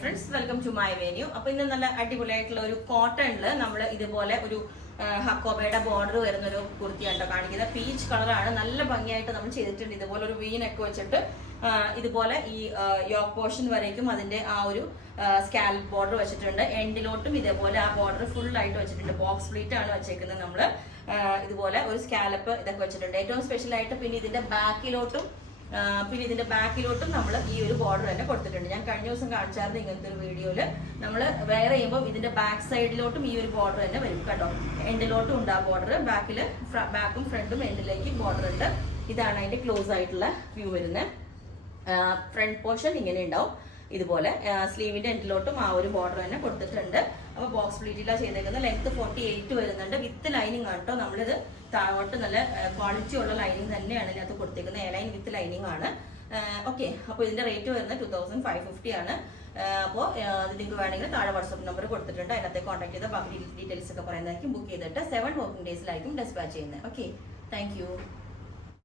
Friends, welcome to my venue. അപ്പൊ ഇന്ന് നല്ല അടിപൊളിയായിട്ടുള്ള ഒരു കോട്ടണില് നമ്മൾ ഇതുപോലെ ഒരു ഹക്കോബയുടെ ബോർഡർ വരുന്ന ഒരു കുർത്തിയാണ് കാണിക്കുന്നത്. പീച്ച് കളറാണ്, നല്ല ഭംഗിയായിട്ട് നമ്മൾ ചെയ്തിട്ടുണ്ട്. ഇതുപോലെ ഒരു വീനൊക്കെ വെച്ചിട്ട് ഇതുപോലെ ഈ യോക്ക് പോർഷൻ വരേക്കും അതിന്റെ ആ ഒരു സ്കാൽപ്പ് ബോർഡർ വെച്ചിട്ടുണ്ട്. എൻഡിലോട്ടും ഇതേപോലെ ആ ബോർഡർ ഫുൾ ആയിട്ട് വെച്ചിട്ടുണ്ട്. ബോക്സ് ഫ്ലീറ്റ് ആണ് വെച്ചേക്കുന്നത്. നമ്മള് ഇതുപോലെ ഒരു സ്കാലപ്പ് ഇതൊക്കെ വെച്ചിട്ടുണ്ട്. ഏറ്റവും സ്പെഷ്യൽ ആയിട്ട് പിന്നെ ഇതിന്റെ ബാക്കിലോട്ടും നമ്മൾ ഈ ഒരു ബോർഡർ തന്നെ കൊടുത്തിട്ടുണ്ട്. ഞാൻ കഴിഞ്ഞ ദിവസം കാണിച്ചായിരുന്നു ഇങ്ങനത്തെ ഒരു വീഡിയോയില്. നമ്മൾ വെയർ ചെയ്യുമ്പോൾ ഇതിന്റെ ബാക്ക് സൈഡിലോട്ടും ഈ ഒരു ബോർഡർ തന്നെ വരും കേട്ടോ. എൻഡിലോട്ടും ഉണ്ട് ആ ബോർഡർ. ബാക്കും ഫ്രണ്ടും എൻഡിലേക്ക് ബോർഡർ ഉണ്ട്. ഇതാണ് അതിന്റെ ക്ലോസ് ആയിട്ടുള്ള വ്യൂ വരുന്നത്. ഫ്രണ്ട് പോർഷൻ ഇങ്ങനെ ഉണ്ടാവും. ഇതുപോലെ സ്ലീവിന്റെ എൻഡിലോട്ടും ആ ഒരു ബോർഡർ തന്നെ കൊടുത്തിട്ടുണ്ട്. അപ്പൊ ബോക്സ് പ്ലീറ്റിലാണ് ചെയ്തേക്കുന്നത്. ലെങ്ത് 48 വരുന്നുണ്ട്. വിത്ത് ലൈനിങ് ആണ് കേട്ടോ. നമ്മളിത് താഴോട്ട് നല്ല ക്വാളിറ്റി ഉള്ള ലൈനിങ് തന്നെയാണ് ഇതിനകത്ത് കൊടുത്തേക്കുന്നത്. എ ലൈൻ വിത്ത് ലൈനിങ് ആണ്. ഓക്കെ, അപ്പോൾ ഇതിന്റെ റേറ്റ് വരുന്നത് 2550 ആണ്. അപ്പോൾ നിങ്ങൾക്ക് വേണമെങ്കിൽ താഴെ വാട്സ്ആപ്പ് നമ്പർ കൊടുത്തിട്ടുണ്ട്. അതിനകത്ത് കോൺടാക്ട് ചെയ്ത ബാക്കി ഡീറ്റെയിൽസ് ഒക്കെ പറയുന്നതായിരിക്കും. ബുക്ക് ചെയ്തിട്ട് 7 വർക്കിംഗ് ഡേയ്സിലായിരിക്കും ഡെസ്പാച്ച് ചെയ്യുന്നത്. Okay, thank you.